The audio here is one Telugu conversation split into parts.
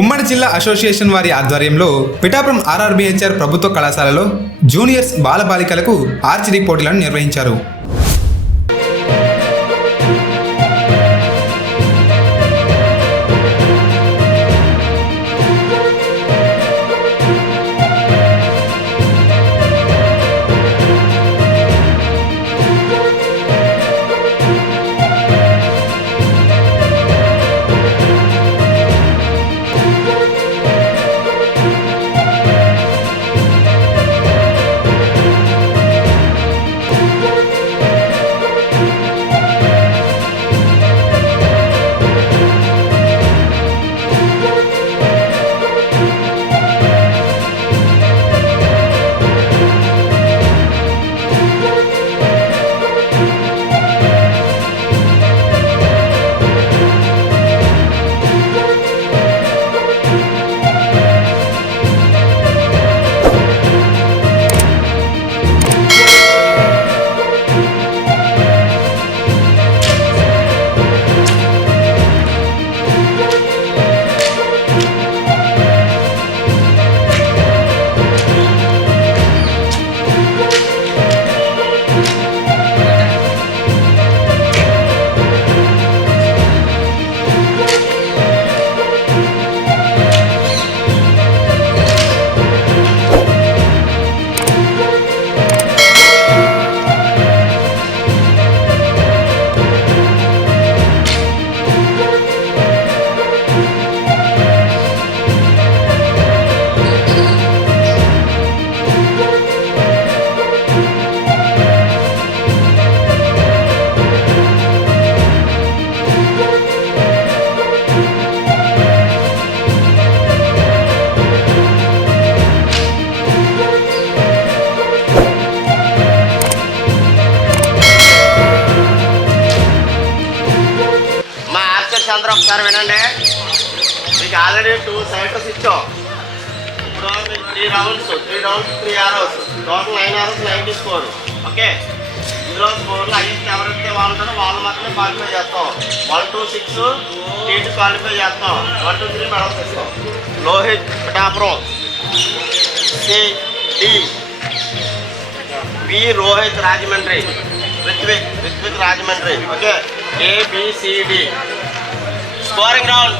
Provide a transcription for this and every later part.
ఉమ్మడి జిల్లా అసోసియేషన్ వారి ఆధ్వర్యంలో పిఠాపురం ఆర్ఆర్బీహెచ్ఆర్ ప్రభుత్వ కళాశాలలో జూనియర్స్ బాలబాలికలకు ఆర్చరీ పోటీలను నిర్వహించారు. అందరూ ఒకసారి వినండి. మీకు ఆల్రెడీ 2 సైకిల్స్ ఇచ్చాం. ఇప్పుడు మీకు 3 rounds 3 arrows, total 9 arrows 90 score. Okay, ఇందులో స్కోర్లు హైయెస్ట్ ఎవరైతే వాళ్ళు ఉంటారో వాళ్ళు మాత్రమే క్వాలిఫై చేస్తాం. 1 to 6 టీటు క్వాలిఫై చేస్తాం. 1 to 3 మెడల్స్ ఇస్తాం. Lohit Pithapuram, D B Rohit Rajahmundry, Ritvik Rajahmundry. Okay, ABCD scoring round.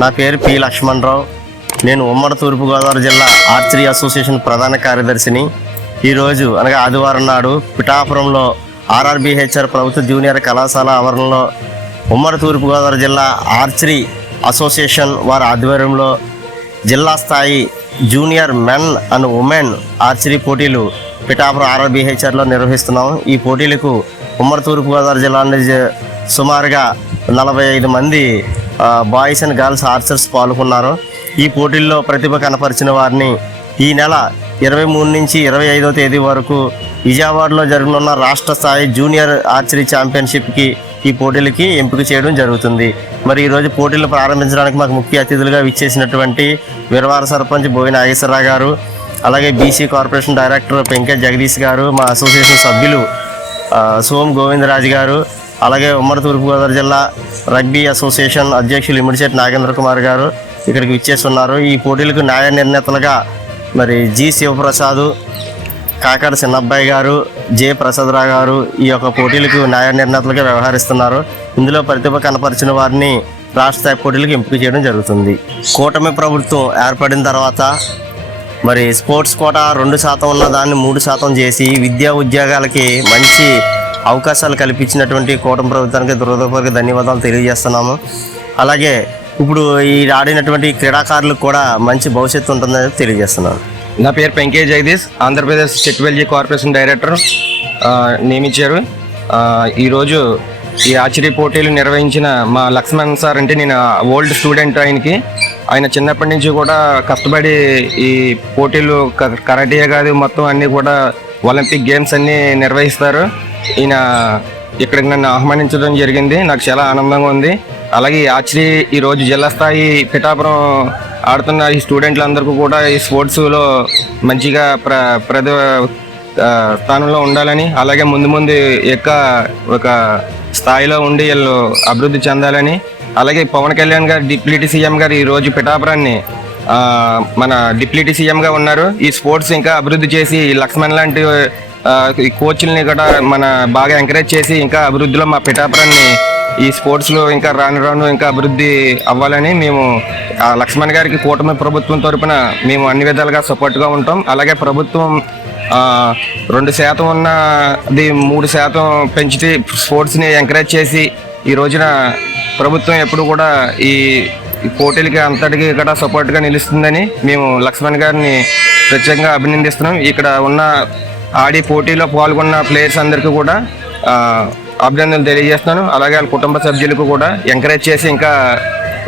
నా పేరు పి లక్ష్మణరావు. నేను ఉమ్మడి తూర్పుగోదావరి జిల్లా ఆర్చరీ అసోసియేషన్ ప్రధాన కార్యదర్శిని. ఈరోజు అనగా ఆదివారం నాడు పిఠాపురంలో ఆర్ఆర్బిహెచ్ఆర్ ప్రభుత్వ జూనియర్ కళాశాల ఆవరణలో ఉమ్మడి తూర్పుగోదావరి జిల్లా ఆర్చరీ అసోసియేషన్ వారి ఆధ్వర్యంలో జిల్లా స్థాయి junior men and women archery పోటీలు పిఠాపురం ఆర్ఆర్బిహెచ్ఆర్లో నిర్వహిస్తున్నాం. ఈ పోటీలకు ఉమ్మడి తూర్పుగోదావరి జిల్లా నుంచి సుమారుగా 45 మంది బాయ్స్ అండ్ గర్ల్స్ ఆర్చర్స్ పాల్గొన్నారు. ఈ పోటీల్లో ప్రతిభ కనపరిచిన వారిని ఈ నెల 23 నుంచి 25వ తేదీ వరకు విజయవాడలో జరగనున్న రాష్ట్ర స్థాయి జూనియర్ ఆర్చరీ ఛాంపియన్షిప్కి ఈ పోటీలకి ఎంపిక చేయడం జరుగుతుంది. మరి ఈరోజు పోటీలు ప్రారంభించడానికి మాకు ముఖ్య అతిథులుగా విచ్చేసినటువంటి వీరవార సర్పంచ్ బోయి నాగేశ్వరరావు గారు, అలాగే BC corporation director Penke Jagadish గారు, మా అసోసియేషన్ సభ్యులు సోమ గోవిందరాజు గారు, అలాగే ఉమ్మడి తూర్పుగోదావరి జిల్లా రగ్బీ అసోసియేషన్ అధ్యక్షులు ఇమిడిశెట్టి నాగేంద్ర కుమార్ గారు ఇక్కడికి విచ్చేస్తున్నారు. ఈ పోటీలకు న్యాయ నిర్ణేతలుగా మరి జి శివప్రసాద్, కాకాడ చిన్నబ్బాయి గారు, జె ప్రసాదరావు గారు ఈ యొక్క పోటీలకు న్యాయ నిర్ణేతలుగా వ్యవహరిస్తున్నారు. ఇందులో ప్రతిభ కనపరిచిన వారిని రాష్ట్ర స్థాయి పోటీలకు ఎంపిక చేయడం జరుగుతుంది. కూటమి ప్రభుత్వం ఏర్పడిన తర్వాత మరి స్పోర్ట్స్ కోటా 2% ఉన్న దాన్ని 3% చేసి విద్యా ఉద్యోగాలకి మంచి అవకాశాలు కల్పించినటువంటి కూటమి ప్రభుత్వానికి హృదయపూర్వక ధన్యవాదాలు తెలియజేస్తున్నాము. అలాగే ఇప్పుడు ఈ ఆడినటువంటి క్రీడాకారులకు కూడా మంచి భవిష్యత్తు ఉంటుందని తెలియజేస్తున్నాను. నా పేరు పెంకే జగదీష్, ఆంధ్రప్రదేశ్ చెట్వెల్జీ కార్పొరేషన్ డైరెక్టర్ నియమించారు. ఈరోజు ఈ ఆర్చరీ పోటీలు నిర్వహించిన మా లక్ష్మణ్ సార్ అంటే నేను ఓల్డ్ స్టూడెంట్. ఆయన చిన్నప్పటి నుంచి కూడా కష్టపడి ఈ పోటీలు కరాటే కాదు మొత్తం అన్నీ కూడా ఒలింపిక్ గేమ్స్ అన్నీ నిర్వహిస్తారు. ఈయన ఇక్కడికి నన్ను ఆహ్వానించడం జరిగింది. నాకు చాలా ఆనందంగా ఉంది. అలాగే ఈ ఆర్చరీ ఈరోజు జిల్లా స్థాయి పిఠాపురం ఆడుతున్న ఈ స్టూడెంట్లందరికీ కూడా ఈ స్పోర్ట్స్లో మంచిగా స్థానంలో ఉండాలని, అలాగే ముందు ఒక స్థాయిలో ఉండి వీళ్ళు అభివృద్ధి చెందాలని, అలాగే పవన్ కళ్యాణ్ గారు డిప్యూటీ సీఎం గారు ఈరోజు పిఠాపురాన్ని మన డిప్యూటీ సీఎంగా ఉన్నారు. ఈ స్పోర్ట్స్ ఇంకా అభివృద్ధి చేసి లక్ష్మణ్ లాంటి ఈ కోచ్ల్ని కూడా మన బాగా ఎంకరేజ్ చేసి ఇంకా అభివృద్ధిలో మా పిఠాపురాన్ని ఈ స్పోర్ట్స్లో ఇంకా రాను ఇంకా అభివృద్ధి అవ్వాలని మేము లక్ష్మణ్ గారికి కూటమి ప్రభుత్వం తరపున మేము అన్ని విధాలుగా సపోర్ట్గా ఉంటాం. అలాగే ప్రభుత్వం 2% ఉన్నది 3% పెంచితే స్పోర్ట్స్ని ఎంకరేజ్ చేసి ఈ రోజున ప్రభుత్వం ఎప్పుడు కూడా ఈ పోటీలకి అంతటికి కూడా సపోర్ట్గా నిలుస్తుందని మేము లక్ష్మణ్ గారిని ప్రత్యేకంగా అభినందిస్తున్నాం. ఇక్కడ ఉన్న ఆడి పోటీలో పాల్గొన్న ప్లేయర్స్ అందరికీ కూడా అభినందనలు తెలియజేస్తున్నాను. అలాగే వాళ్ళ కుటుంబ సభ్యులకు కూడా ఎంకరేజ్ చేసి ఇంకా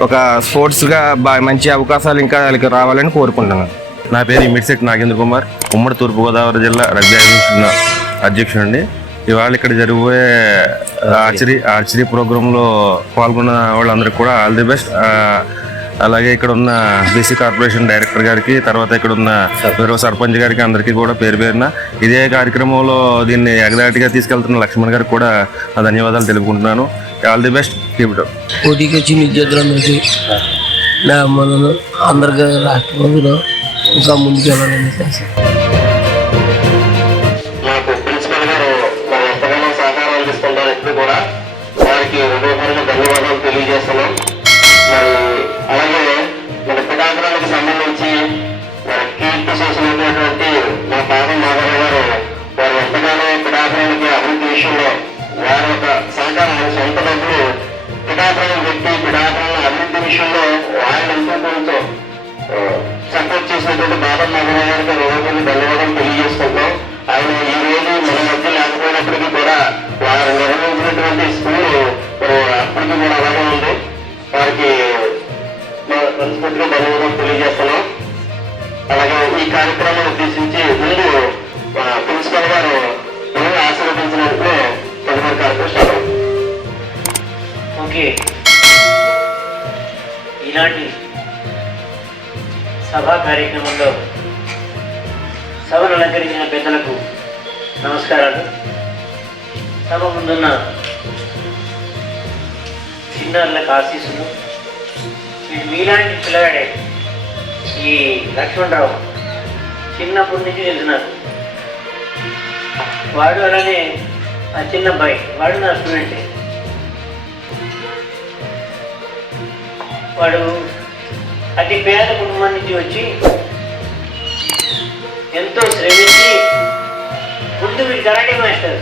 ఒక స్పోర్ట్స్గా మంచి అవకాశాలు ఇంకా వాళ్ళకి రావాలని కోరుకుంటున్నాను. నా పేరు ఇమిడిశెట్టి నాగేంద్ర కుమార్, ఉమ్మడి తూర్పుగోదావరి జిల్లా రగ్బీ అసోసియేషన్ అధ్యక్షుడండి. ఇవాళ ఇక్కడ జరిగే ఆర్చరీ ప్రోగ్రాంలో పాల్గొన్న వాళ్ళందరికీ కూడా ఆల్ ది బెస్ట్. అలాగే ఇక్కడ ఉన్న బీసీ కార్పొరేషన్ డైరెక్టర్ గారికి, తర్వాత ఇక్కడ ఉన్న వీరవ సర్పంచ్ గారికి అందరికీ కూడా పేరున ఇదే కార్యక్రమంలో దీన్ని ఎగదాటిగా తీసుకెళ్తున్న లక్ష్మణ్ గారికి కూడా ధన్యవాదాలు తెలుపుకుంటున్నాను. All the best. పోటీకి వచ్చిన విద్యార్థులందరికీ నా మనను అందరికీ రాష్ట్రంలో ఇంకా ముందుకు వెళ్ళాలని నాకు ప్రిన్సిపల్ గారు మరి ఎంతగానో సహకారం అందిస్తున్నారు. ఎప్పుడు కూడా వారికి హృదయపూర్వక ధన్యవాదాలు తెలియజేస్తున్నాం. మరి అలాగే మన పిఠాపురానికి సంబంధించి మరి కీర్తి చేసినటువంటి మా పాదం మాధవ గారు వారు ఎంతగానో పిఠాపురానికి అభివృద్ధి విషయంలో వారి యొక్క సహకారం సొంత డబ్బులు పిఠాపురం పెట్టి పిఠాపురం అభివృద్ధి విషయంలో ఆయన ఎంతో కొంచెం సపోర్ట్ చేసినటువంటి బాబా మాధవ గారికి హృదయపూర్వక ధన్యవాదాలు తెలియజేస్తున్నాం. ఆయన ఈ రోజు మన మధ్య లేకపోయినప్పటికీ కూడా వారు నిర్వహించినటువంటి స్కూల్ అప్పటికి కూడా అలాగే ఉంది. వారికి మనస్ఫూర్తిగా ధన్యవాదాలు తెలియజేస్తున్నాం. అలాగే ఈ కార్యక్రమాన్ని ఉద్దేశించి ముందు ప్రిన్సిపల్ గారు ఆశీర్వదించినట్లు తదుపరి కార్యక్రమం. ఓకే, ఈనాటి సభా కార్యక్రమంలో సభను అలంకరించిన పెద్దలకు నమస్కారాలు. సభ ముందున్న చిన్నారులకు ఆశీస్సులు. మీలాంటి పిల్లగాడే ఈ లక్ష్మణరావు చిన్నప్పటి నుంచి తెలిసినారు. వాడు అలానే ఆ చిన్న అబ్బాయి వాడు నా స్టూడెంటే. వాడు అతి పేద కుటుంబం నుంచి వచ్చి ఎంతో శ్రమించి ముందు వీడు కరాటే మాస్టర్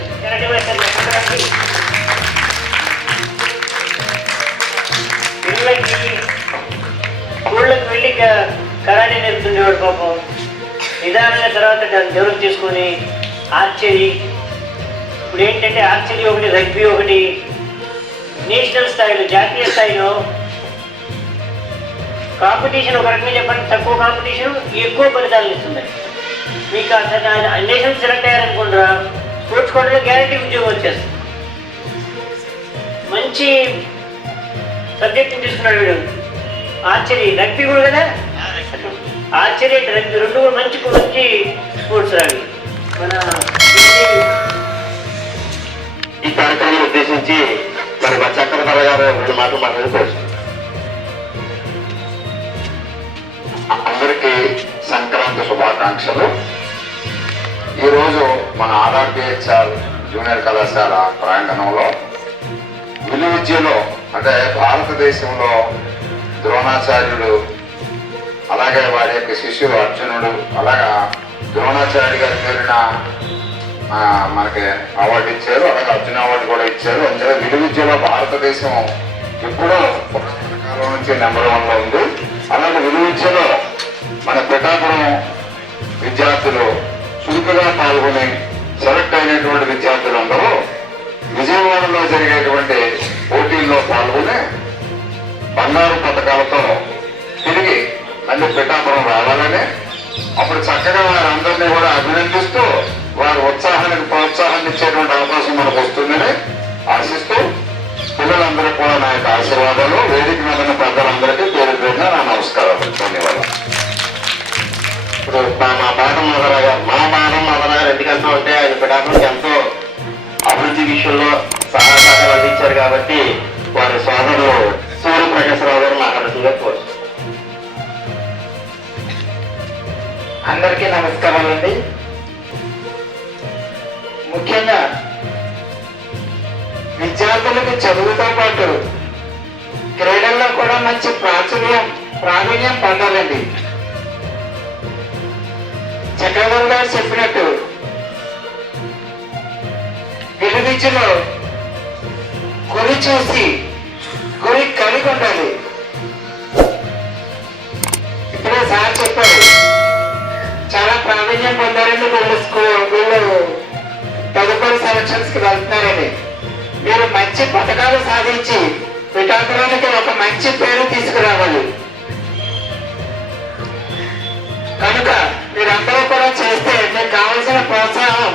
పిల్లలకి స్కూళ్ళకి వెళ్ళి కరాటే నేర్పుతుండేవాడు పాపం. నిదానంగా తర్వాత దాన్ని డెవలప్ చేసుకొని ఆర్చరీ, ఇప్పుడు ఏంటంటే ఆర్చరీ ఒకటి, రగ్బీ ఒకటి, నేషనల్ స్థాయిలో, జాతీయ స్థాయిలో కాంపిటీషన్. ఒక రకంగా చెప్పండి, తక్కువ కాంపిటీషన్ ఎక్కువ ఫలితాలను ఇస్తుంది. మీకు నేషనల్ సెలెక్ట్ అయ్యారనుకుంటారా, స్పోర్ట్స్ కోటాలో గ్యారంటీ ఉద్యోగం వచ్చేస్తుంది. మంచి సబ్జెక్ట్ని తీసుకున్నాడు వీడు. ఆర్చరీ, రగ్బీ కూడా కదా, ఆర్చరీ అంటే రగ్బీ రెండు కూడా మంచి మంచి స్పోర్ట్స్ రావి. మన ఈ కార్యక్రమాన్ని ఉద్దేశించి మరి మా చక్రధర గారు 2 మాటలు మాట్లాడుకోవచ్చు. అందరికీ సంక్రాంతి శుభాకాంక్షలు. ఈరోజు మన ఆర్ఆర్బిహెచ్ఆర్ జూనియర్ కళాశాల ప్రాంగణంలో విలువిద్యలో అంటే భారతదేశంలో ద్రోణాచార్యుడు, అలాగే వారి యొక్క శిష్యుడు అర్జునుడు, అలాగా ద్రోణాచార్యుడు గారి పేరున మనకి అవార్డు ఇచ్చారు, అలాగే అర్జున అవార్డు కూడా ఇచ్చారు. అందులో విలువిద్యలో భారతదేశం ఎప్పుడో కాలం నుంచి నెంబర్ 1లో ఉంది. అలాగే విలువిద్యలో మన పిఠాపురం విద్యార్థులు చురుకుగా పాల్గొని సెలెక్ట్ అయినటువంటి విద్యార్థులందరూ విజయవాడలో జరిగేటువంటి పోటీల్లో పాల్గొని బంగారు పథకాలతో తిరిగి మళ్ళీ పిఠాపురం రావాలని, అప్పుడు చక్కగా వారందరినీ కూడా అభినందిస్తూ వారి ఉత్సాహానికి ప్రోత్సాహాన్ని ఇచ్చేటువంటి అవకాశం మనకు వస్తుందని ఆశిస్తూ పిల్లలందరూ కూడా నా యొక్క ఆశీర్వాదాలు. వేదిక మీద ఉన్న పెద్దలందరికీ పేరు పేరున నా నమస్కారాలు, ధన్యవాదాలు. ఇప్పుడు మా బాదం మదరా గారు ఎందుకంటే అంటే ఆయన పిఠాపురంకి ఎంతో అభివృద్ధి విషయంలో సహాయకాలు అందించారు కాబట్టి వారి సోదరులు సూర్యప్రకాశరావు గారు మాట్లాడుతుందిగా కోరుతున్నాను. అందరికీ నమస్కారాలండి. ముఖ్యంగా విద్యార్థులకు చదువుతో పాటు క్రీడల్లో కూడా మంచి ప్రావీణ్యం పొందాలండి. చక్రవర్తి గారు చెప్పినట్టు విలువిద్యలో గురి చూసి గురి కలిగి ఉండాలి. ఇప్పుడే సార్ చెప్పారు, చాలా ప్రావీణ్యం పొందారని వీళ్ళు తదుపరి సెలక్షన్స్ కి వెళ్తున్నారని. మీరు మంచి పథకాలు సాధించి పిఠాపురానికి ఒక మంచి పేరు తీసుకురావాలి. కనుక మీరందరూ కూడా చేస్తే మీకు కావాల్సిన ప్రోత్సాహం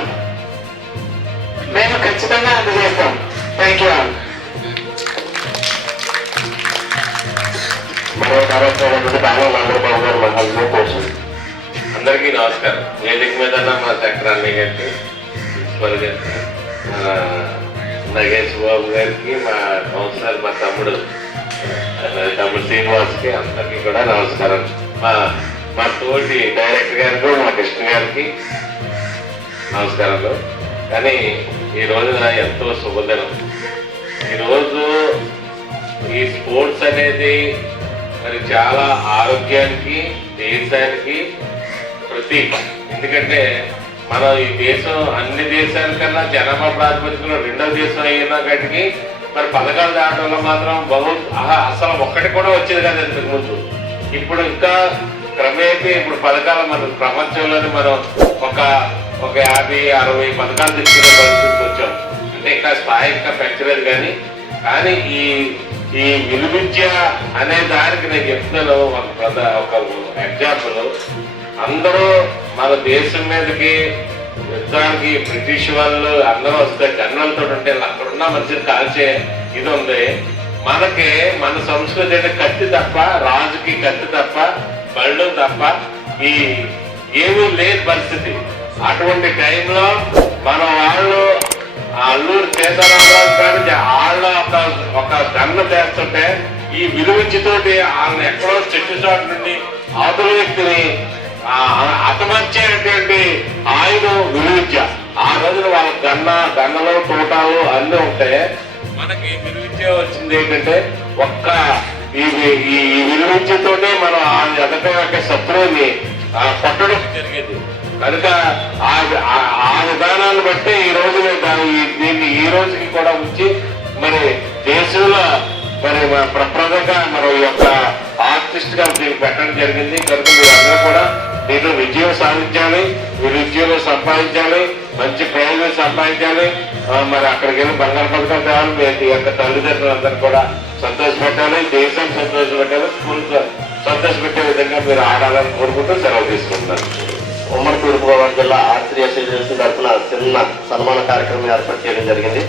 మేము ఖచ్చితంగా అందజేస్తాం. Thank you all. మరో కార్యక్రమం బాలరాంద్రబాబు గారు మహాత్మ కోసం. అందరికీ నమస్కారం. వేదిక మీద మా చక్రాన్ని గారికి, ప్రిన్సిపల్ గారికి, మన నగేష్ బాబు గారికి, మా కౌన్సిలర్ మా తమ్ముడు శ్రీనివాస్కి, అందరికీ కూడా నమస్కారం. మా తోటి డైరెక్టర్ గారికి, మా కృష్ణ గారికి నమస్కారాలు. కానీ ఈ రోజున ఎంతో శుభదినం. ఈరోజు ఈ స్పోర్ట్స్ అనేది మరి చాలా ఆరోగ్యానికి, దేశానికి ప్రతీక. ఎందుకంటే మనం ఈ దేశం అన్ని దేశాల కన్నా జనాభా ప్రాతిపదికలో 2వ దేశం అయినా కాటికి మరి పథకాలు దాటంలో మాత్రం అసలు ఒక్కటి కూడా వచ్చేది కాదు ఇంతకు ముందు. ఇప్పుడు ఇంకా క్రమేపీ ఇప్పుడు పథకాలు మన ప్రపంచంలోనే మనం ఒక 50-60 పథకాలు తెచ్చుకునే పరిస్థితికి వచ్చాం. అంటే ఇంకా స్థాయి ఇంకా పెంచలేదు. కానీ ఈ విలువిద్య అనే దానికి నేను చెప్తున్నాను ఒక ఎగ్జాంపుల్. అందరూ మన దేశం మీదకి యుద్ధానికి బ్రిటిష్ వాళ్ళు అందరూ వస్తే గన్నులతో ఉంటే అక్కడున్న మనుషులు కాల్చే ఇది ఉంది. మనకి మన సంస్కృతి అంటే కత్తి తప్ప, రాజుకి కత్తి తప్ప, బళ్ళు తప్ప ఏమీ లేని పరిస్థితి. అటువంటి టైంలో మన వాళ్ళు అల్లూరు సీతారామరాజు కానీ వాళ్ళు ఒక గన్ను చేస్తుంటే ఈ విలువించితోటి వాళ్ళని ఎక్కడో చెట్టు చాటు నుండి అవతల వ్యక్తిని హతమర్చేటువంటి ఆయుధం విలువిద్య. ఆ రోజున వాళ్ళ గన్నలు తోటాలు అన్నీ ఉంటే మనకి విలువిద్య వచ్చింది ఏంటంటే ఒక్క ఈ ఈ విలువించతోనే మనం ఎదట శత్రువుని కొట్టడం జరిగింది. కనుక ఆ విధానాన్ని బట్టి ఈ రోజు దీన్ని ఈ రోజుకి కూడా ఉంచి మరి దేశంలో మరి ప్రప్రదంగా మరి యొక్క ఆర్టిస్ట్ గా దీన్ని పెట్టడం జరిగింది. కనుక మీరు అందరూ కూడా దీంట్లో విజయం సాధించాలి, మీరు విజయంలో సంపాదించాలి, మంచి ప్రయోజనం సంపాదించాలి. మరి అక్కడికి వెళ్ళి బంగారు పథకం తేవాలి. మీ యొక్క తల్లిదండ్రులందరూ కూడా సంతోషపెట్టాలి, దేశం సంతోషపెట్టాలి, స్కూల్ సంతోషపెట్టే విధంగా మీరు ఆడాలని కోరుకుంటూ సెలవు తీసుకుంటున్నారు. ఉమ్మడి తూర్పుగోదావరి జిల్లా ఆర్చరీ అసోసియేషన్ తరఫున చిన్న సన్మాన కార్యక్రమం ఏర్పాటు చేయడం జరిగింది.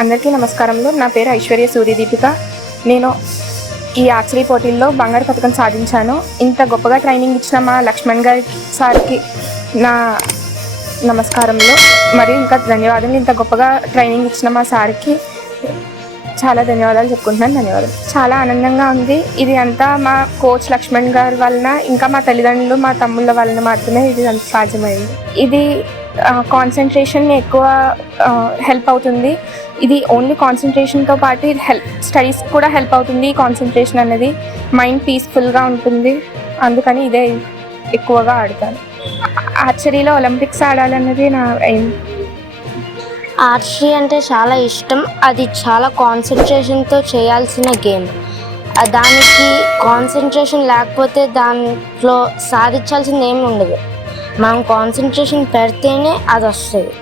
అందరికీ నమస్కారములు. నా పేరు ఐశ్వర్య సూర్యదీపిక. నేను ఈ ఆర్చరీ పోటీల్లో బంగారు పథకం సాధించాను. ఇంత గొప్పగా ట్రైనింగ్ ఇచ్చిన మా లక్ష్మణ్ గారి సార్కి నా నమస్కారములు మరియు ఇంకా ధన్యవాదాలు. ఇంత గొప్పగా ట్రైనింగ్ ఇచ్చిన మా సార్కి చాలా ధన్యవాదాలు చెప్పుకుంటున్నాను. ధన్యవాదాలు. చాలా ఆనందంగా ఉంది. ఇది అంతా మా కోచ్ లక్ష్మణ్ గారి వలన, ఇంకా మా తల్లిదండ్రులు, మా తమ్ముళ్ళ వలన మాత్రమే ఇది అంత సాధ్యమైంది. ఇది కాన్సన్ట్రేషన్ ఎక్కువ హెల్ప్ అవుతుంది. ఇది ఓన్లీ కాన్సన్ట్రేషన్తో పాటు ఇది స్టడీస్ కూడా హెల్ప్ అవుతుంది. ఈ కాన్సన్ట్రేషన్ అనేది మైండ్ పీస్ఫుల్గా ఉంటుంది. అందుకని ఇదే ఎక్కువగా ఆడతాను. ఆర్చరీలో ఒలింపిక్స్ ఆడాలన్నది నా ఎయిమ్. ఆర్చరీ అంటే చాలా ఇష్టం. అది చాలా కాన్సన్ట్రేషన్తో చేయాల్సిన గేమ్. దానికి కాన్సన్ట్రేషన్ లేకపోతే దాంట్లో సాధించాల్సింది ఏమి ఉండదు. మనం కాన్సన్ట్రేషన్ పెడితేనే అది వస్తుంది.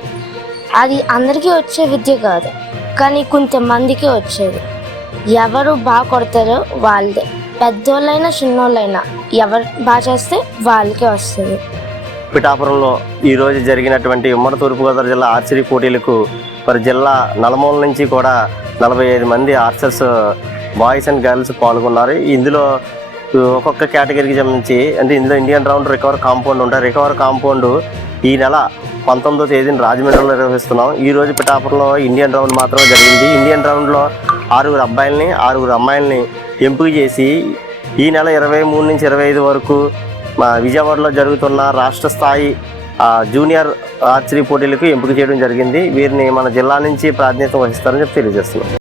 అది అందరికీ వచ్చే విద్య కాదు, కానీ కొంతమందికి వచ్చేది. ఎవరు బాగా కొడతారో వాళ్ళదే, పెద్దోళ్ళైనా చిన్నోళ్ళైనా ఎవరు బాగా చేస్తే వాళ్ళకే వస్తుంది. పిఠాపురంలో ఈరోజు జరిగినటువంటి ఉమ్మడి తూర్పుగోదావరి జిల్లా ఆర్చరీ పోటీలకు మరి జిల్లా నలుమూల నుంచి కూడా 45 మంది ఆర్చర్స్ బాయ్స్ అండ్ గర్ల్స్ పాల్గొన్నారు. ఇందులో ఒక్కొక్క కేటగిరీకి సంబంధించి అంటే ఇందులో ఇండియన్ రౌండ్, రికవర్ కాంపౌండ్ ఉంటాయి. రికవర్ కాంపౌండ్ ఈ నెల 19వ తేదీన రాజమండ్రిలో నిర్వహిస్తున్నాం. ఈరోజు పిఠాపురంలో ఇండియన్ రౌండ్ మాత్రమే జరిగింది. ఇండియన్ రౌండ్లో 6 అబ్బాయిలని 6 అమ్మాయిలని ఎంపిక చేసి ఈ నెల 23 నుంచి 25 వరకు విజయవాడలో జరుగుతున్న రాష్ట్ర స్థాయి జూనియర్ ఆర్చరీ పోటీలకు ఎంపిక చేయడం జరిగింది. వీరిని మన జిల్లా నుంచి ప్రాతినిధ్యం వహిస్తారని చెప్పి తెలియజేస్తున్నాం.